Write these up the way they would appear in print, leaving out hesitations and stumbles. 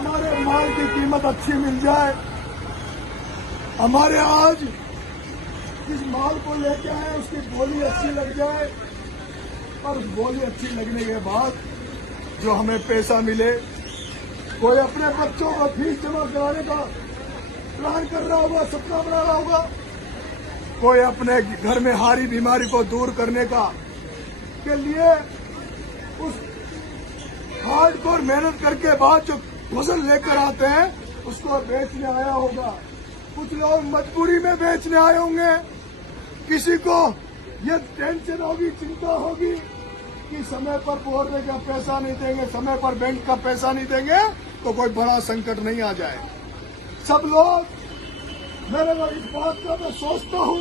हमारे माल की कीमत अच्छी मिल जाए, हमारे आज जिस माल को लेके आए उसकी बोली अच्छी लग जाए, और बोली अच्छी लगने के बाद जो हमें पैसा मिले, कोई अपने बच्चों को फीस जमा कराने का प्लान कर रहा होगा, सपना बना रहा होगा, कोई अपने घर में हारी बीमारी को दूर करने का के लिए उस हार्डकोर मेहनत करके बाद जो फसल लेकर आते हैं उसको बेचने आया होगा। कुछ लोग मजबूरी में बेचने आए होंगे, किसी को ये टेंशन होगी, चिंता होगी कि समय पर बोलने का पैसा नहीं देंगे, समय पर बैंक का पैसा नहीं देंगे तो कोई बड़ा संकट नहीं आ जाए। सब लोग मेरे इस बात का मैं सोचता हूँ,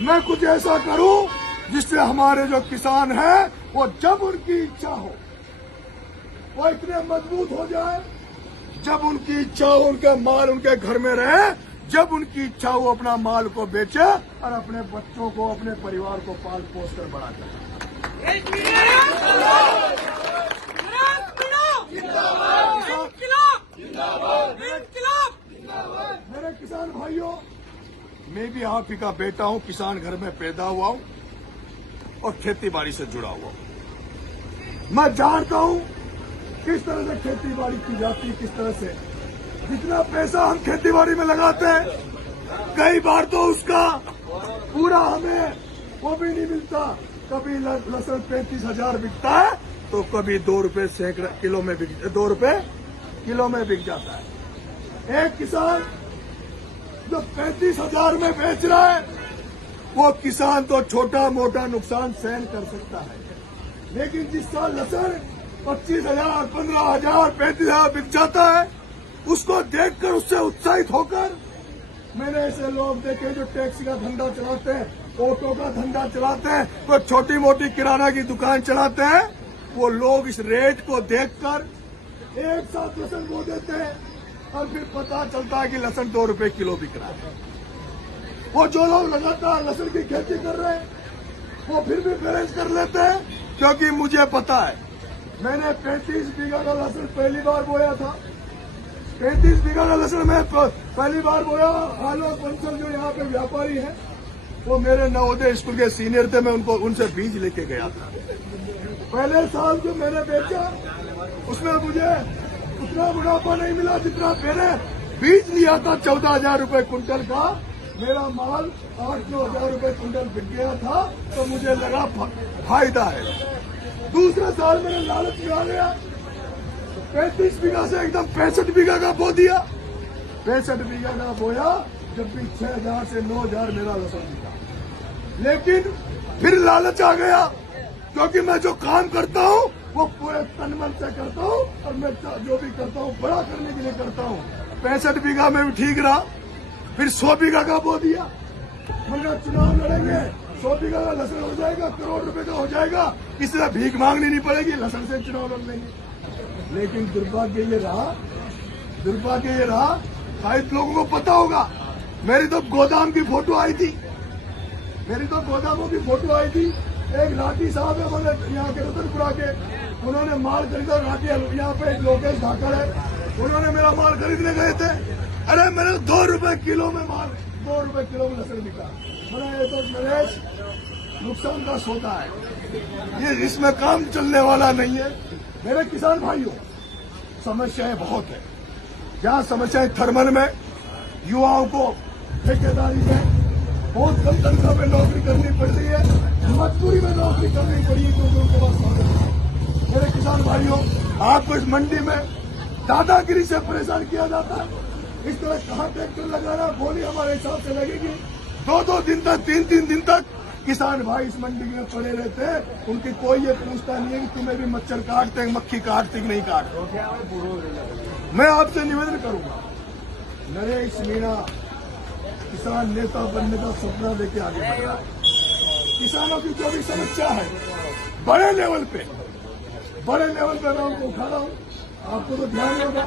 मैं कुछ ऐसा करूँ जिससे हमारे जो किसान हैं वो जब उनकी इच्छा हो वो इतने मजबूत हो जाए, जब उनकी इच्छा हो उनके माल उनके घर में रहे, जब उनकी इच्छा हो अपना माल को बेचे और अपने बच्चों को अपने परिवार को पाल पोस कर बड़ा करे। मेरे किसान भाइयों, मैं भी आप ही का बेटा हूं, किसान घर में पैदा हुआ हूं और खेती बाड़ी से जुड़ा हुआ हूं। मैं जानता हूं किस तरह से खेती बाड़ी की जाती है, किस तरह से जितना पैसा हम खेती बाड़ी में लगाते हैं कई बार तो उसका पूरा हमें वो भी नहीं मिलता। कभी लहसुन 35,000 बिकता है तो कभी 2 रुपए सैकड़ा किलो में 2 रुपए किलो में बिक जाता है। एक किसान जो 35,000 में बेच रहा है वो किसान तो छोटा मोटा नुकसान सहन कर सकता है, लेकिन जिस साल लहसुन 25,000, 15,000, 35,000 बिक जाता है उसको देखकर उससे उत्साहित होकर मैंने ऐसे लोग देखे जो टैक्सी का धंधा चलाते हैं, ऑटो का धंधा चलाते हैं, कोई छोटी मोटी किराना की दुकान चलाते हैं, वो लोग इस रेट को देखकर एक साथ लहसुन बो देते हैं और फिर पता चलता है कि लहसुन 2 रुपए किलो बिक रहा है। वो जो लोग लगातार लहसुन की खेती कर रहे हैं वो फिर भी बैलेंस कर लेते हैं, क्योंकि मुझे पता है मैंने 35 बीघा का लहसुन पहली बार बोया था। 35 बीघा का लहसुन मैं पहली बार बोया। आलोक बंसल जो यहाँ पे व्यापारी है वो मेरे नवोदय स्कूल के सीनियर थे, मैं उनसे बीज लेके गया था। पहले साल जो मैंने बेचा उसमें मुझे उतना मुनाफा नहीं मिला जितना मैंने बीज लिया था। 14,000 रुपए कुंटल का मेरा माल 8-9 हजार रुपए कुंटल बिक गया था, तो मुझे लगा फायदा है। दूसरे साल मैंने लालच में आ गया, 35 बीघा से एकदम 65 बीघा का बो दिया। 65 बीघा का बोया, जब भी 6,000 से 9,000 मेरा लहसुन बिका। लेकिन फिर लालच आ गया, क्योंकि मैं जो काम करता हूँ वो पूरे तन मन से करता हूँ और मैं जो भी करता हूँ बड़ा करने के लिए करता हूँ। 65 बीघा में भी ठीक रहा, फिर 100 बीघा का बो दिया। मैंने चुनाव लड़ेंगे, 100 बीघा का लहसुन हो जाएगा, करोड़ रुपए का हो जाएगा, किसी से भीख मांगनी नहीं पड़ेगी, लहसुन से चुनाव लड़ लेंगे। लेकिन दुर्भाग्य ये रहा, शायद लोगों को पता होगा, मेरी तो गोदाम की फोटो आई थी, गोदामों की फोटो आई थी। एक लाठी साहब है बोले यहाँ के रतनपुरा के, उन्होंने माल खरीदा। लाठी यहाँ पे लोकेश धाकड़ है, उन्होंने मेरा माल खरीदने गए थे। अरे मेरे 2 रुपए किलो में माल, 2 रुपए किलो में लहसुन बिका। मैंने ये तो नरेश नुकसान का सौदा है, ये इसमें काम चलने वाला नहीं है। मेरे किसान भाइयों, समस्याएं बहुत है। जहाँ समस्याएं थर्मल में युवाओं को ठेकेदारी में बहुत कम तनख्वाह में नौकरी करनी पड़ रही है, मजबूरी में नौकरी करनी पड़ी है क्योंकि उनके पास साधन है। मेरे किसान भाइयों, आपको इस मंडी में दादागिरी से परेशान किया जाता है। इस तरह कहाँ ट्रैक्टर लगाना, बोली हमारे हिसाब से लगेगी। 2-2 दिन तक, 3-3 दिन तक किसान भाई इस मंडी में पड़े रहते हैं। उनकी कोई ये पूछता नहीं है कि तुम्हें भी मच्छर काटते हैं, मक्खी काटती कि नहीं काटते। मैं आपसे निवेदन करूंगा, नरेश मीणा किसान नेता बनने का सपना लेके आगे बढ़ रहा है। किसानों की जो भी समस्या है बड़े लेवल पे मैं उनको उठा रहा हूँ। आपको तो ध्यान होगा,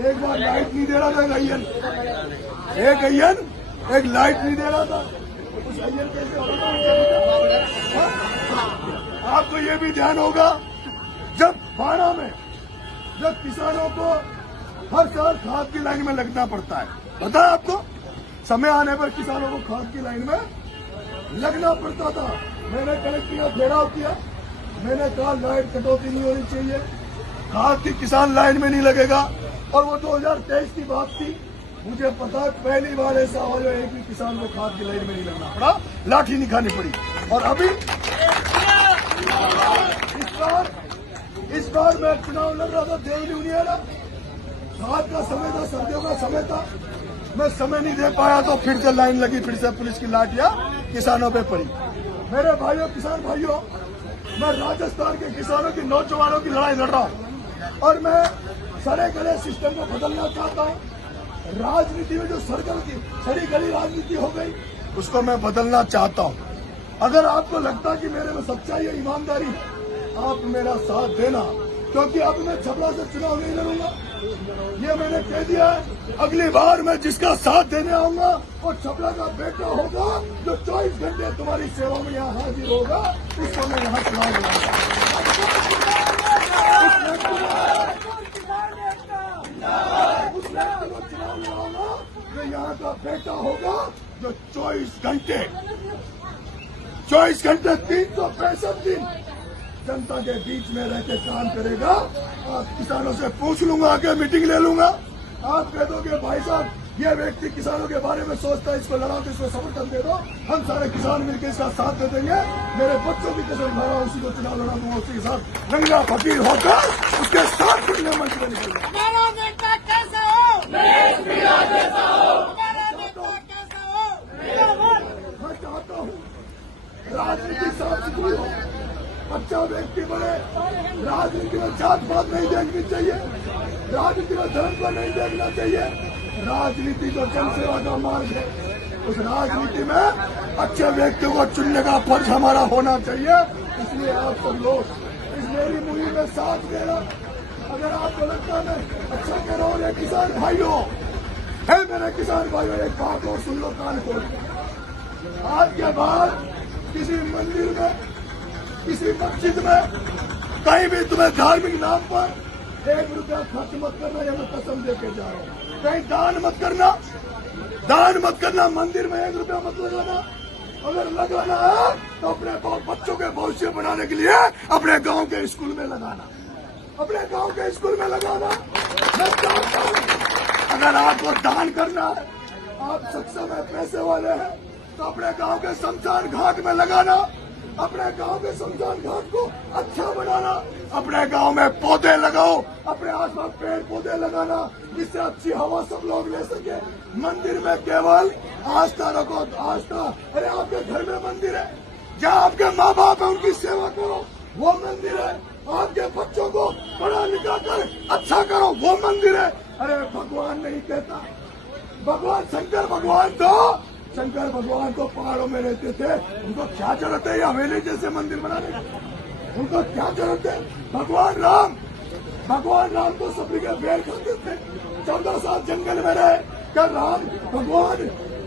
एक बार लाइट नहीं दे रहा था एक लाइट नहीं दे रहा था, उस अय्यन कैसे होगा? आपको ये भी ध्यान होगा, जब बाड़ा में जब किसानों को हर साल खाद की लाइन में लगना पड़ता है। पता है आपको, समय आने पर किसानों को खाद की लाइन में लगना पड़ता था। मैंने कलेक्टर का घेराव किया, मैंने कहा लाइन कटौती नहीं होनी चाहिए, खाद की किसान लाइन में नहीं लगेगा। और वो 2023 की बात थी, मुझे पता पहली बार ऐसा हुआ जो एक भी किसान को खाद की लाइन में नहीं लगना पड़ा, लाठी नहीं खानी पड़ी। और अभी इस बार मैं चुनाव लड़ रहा था, देवली उनियारा, खाद का समय था, सर्दियों का समय था, मैं समय नहीं दे पाया तो फिर से लाइन लगी, फिर से पुलिस की लाठियां किसानों पे पड़ी। मेरे भाइयों, किसान भाइयों, मैं राजस्थान के किसानों की, नौजवानों की लड़ाई लड़ रहा हूं और मैं सरे गले सिस्टम को बदलना चाहता हूं। राजनीति में जो सड़ी गली राजनीति हो गई, उसको मैं बदलना चाहता हूं। अगर आपको लगता कि मेरे में सच्चाई है, ईमानदारी, आप मेरा साथ देना, क्योंकि अब मैं छपरा से चुनाव नहीं लड़ूंगा, ये मैंने कह दिया है। अगली बार मैं जिसका साथ देने आऊंगा वो छपरा का बेटा होगा, जो 24 घंटे तुम्हारी सेवा में यहाँ हाजिर होगा, उसको मैं यहाँ चुनाव लड़ाऊंगा। उस व्यक्ति को चुनाव लड़ाऊंगा जो यहाँ का बेटा होगा, जो 24 घंटे 365 दिन जनता के बीच में रह के काम करेगा। आप किसानों से पूछ लूंगा, आके मीटिंग ले लूंगा। आप कह दोगे भाई साहब ये व्यक्ति किसानों के बारे में सोचता है, इसको लड़ाओ, तो इसको समर्थन दे दो, हम सारे किसान मिलकर इसका साथ दे देंगे। मेरे बच्चों की कसम खा रहा हूं, उसी को चुनाव लड़ा दूंगा, उसी के साथ नंगा फकीर होकर उसके साथ खुले मंच में निकलूंगा। मेरा नेता कैसा हो, मेरा नेता कैसा हो, मैं चाहता हूँ राजनीति साफ सुथरी हो, अच्छा व्यक्ति बने। राजनीति में जात पात नहीं देखनी चाहिए, राजनीति में धर्म को नहीं देखना चाहिए। राजनीति जो जनसेवा का मार्ग है, उस राजनीति में अच्छे व्यक्तियों को चुनने का फर्ज हमारा होना चाहिए। इसलिए आप सब लोग इस मेरी मुहिम में साथ देना। अगर आपको लगता है मैं अच्छा कह रहा हूँ, ये किसान भाइयों है, मेरे किसान भाइयों, एक बात और सुन लो कान खोल। आज के बाद किसी मंदिर में, किसी मस्जिद में, कहीं भी तुम्हें धार्मिक नाम पर 1 रुपया खर्च मत करना, ये मैं कसम देके जा रहा हूँ। कहीं दान मत करना, मंदिर में 1 रुपया मत लगाना। अगर लगाना है तो अपने बच्चों के भविष्य बनाने के लिए अपने गांव के स्कूल में लगाना, अपने गांव के स्कूल में लगाना। मैं चाहता हूं अगर आपको दान करना है, आप सक्षम है, पैसे वाले हैं, तो अपने गांव के शमशान घाट में लगाना, अपने गांव के शमशान घाट को अच्छा बनाना, अपने गांव में पौधे लगाओ, अपने आसपास पेड़ पौधे लगाना, जिससे अच्छी हवा सब लोग ले सके। मंदिर में केवल आस्था रखो, आस्था। अरे आपके घर में मंदिर है, जहाँ आपके माँ बाप है उनकी सेवा करो, वो मंदिर है। आपके बच्चों को पढ़ा लिखा कर अच्छा करो, वो मंदिर है। अरे भगवान नहीं कहता, भगवान शंकर भगवान तो पहाड़ों में रहते थे, उनको क्या जरूरत है ये हवेली जैसे मंदिर बनाने की? उनको क्या जरूरत है? भगवान राम तो सभी के बेर खाते थे, 14 साल जंगल में रहे। क्या राम भगवान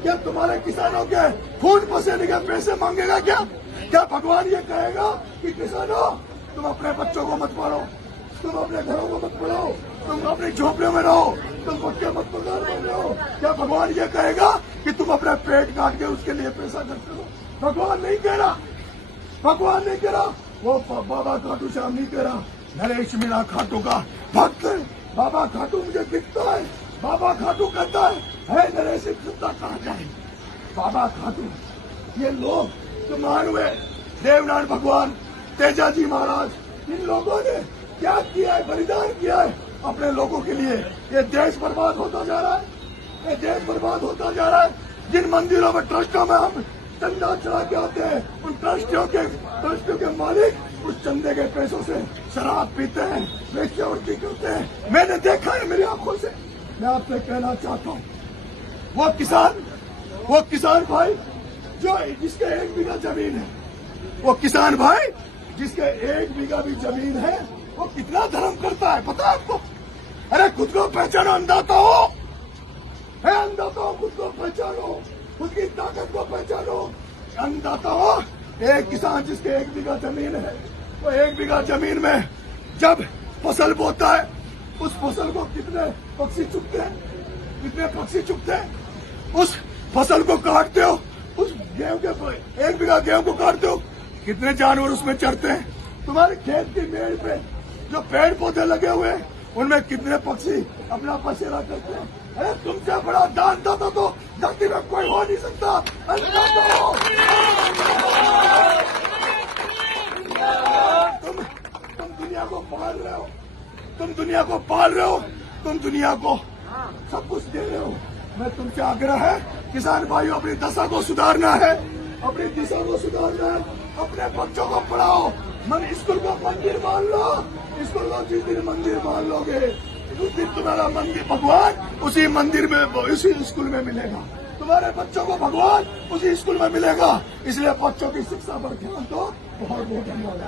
क्या तुम्हारे किसानों के खून पसीने के पैसे मांगेगा क्या भगवान ये कहेगा कि किसानों तुम अपने बच्चों को मत मारो, तुम अपने घरों को मत पढ़ाओ, तुम अपनी झोपड़ियों में रहो, तुम पक्के मत मकान में रहो? क्या भगवान ये कहेगा कि तुम अपने पेट काट के उसके लिए पैसा करते हो? भगवान नहीं कह रहा, वो बाबा खाटू श्याम नहीं कह रहा। नरेश मीणा खाटू का भक्त है, बाबा खाटू मुझे दिखता है, बाबा खाटू कहता है नरेश चिंता कहाँ जाए? बाबा खाटू, ये लोग जो महान हुए, देवनारायण भगवान, तेजाजी महाराज, इन लोगों ने क्या किया है, बलिदान किया है अपने लोगों के लिए। ये देश बर्बाद होता जा रहा है, जिन मंदिरों में, ट्रस्टों में हम चंदा चढ़ा के आते हैं, उन ट्रस्टियों के मालिक उस चंदे के पैसों से शराब पीते हैं, वेश्यावृत्ति करते हैं। मैंने देखा है मेरी आंखों से। मैं आपसे कहना चाहता हूँ, वो किसान भाई जो जिसके 1 बीघा जमीन है, वो किसान भाई जिसके 1 बीघा भी जमीन है, वो कितना धर्म करता है पता है आपको? अरे खुद को पहचानो, अंधाता हो, खुद को पहचानो, खुद की ताकत को पहचानो, अंधाता हो। एक किसान जिसके 1 बीघा जमीन है, वो 1 बीघा जमीन में जब फसल बोता है, उस फसल को कितने पक्षी चुगते हैं, कितने पक्षी चुगते हैं। उस फसल को काटते हो, उस गेहूं के 1 बीघा गेहूं को काटते हो, कितने जानवर उसमें चरते हैं। तुम्हारे खेत की मेड़ पे जो पेड़ पौधे लगे हुए हैं उनमें कितने पक्षी अपना बसेरा करते हैं। अरे तुमसे बड़ा दानदाता तो धरती में कोई हो नहीं सकता। तुम दुनिया को पाल रहे हो, तुम दुनिया को पाल रहे हो, तुम दुनिया को सब कुछ दे रहे हो। मैं तुमसे आग्रह है किसान भाइयों, अपनी दशा को सुधारना है, अपनी दिशा को सुधारना है, अपने बच्चों को पढ़ाओ। स्कूल को मंदिर मान लो, स्कूल को जिस दिन मंदिर मान लोगे उस दिन तुम्हारा मंदिर भगवान उसी मंदिर में, उसी स्कूल में मिलेगा। तुम्हारे बच्चों को भगवान उसी स्कूल में मिलेगा। इसलिए बच्चों की शिक्षा पर ध्यान दो। बहुत बहुत धन्यवाद।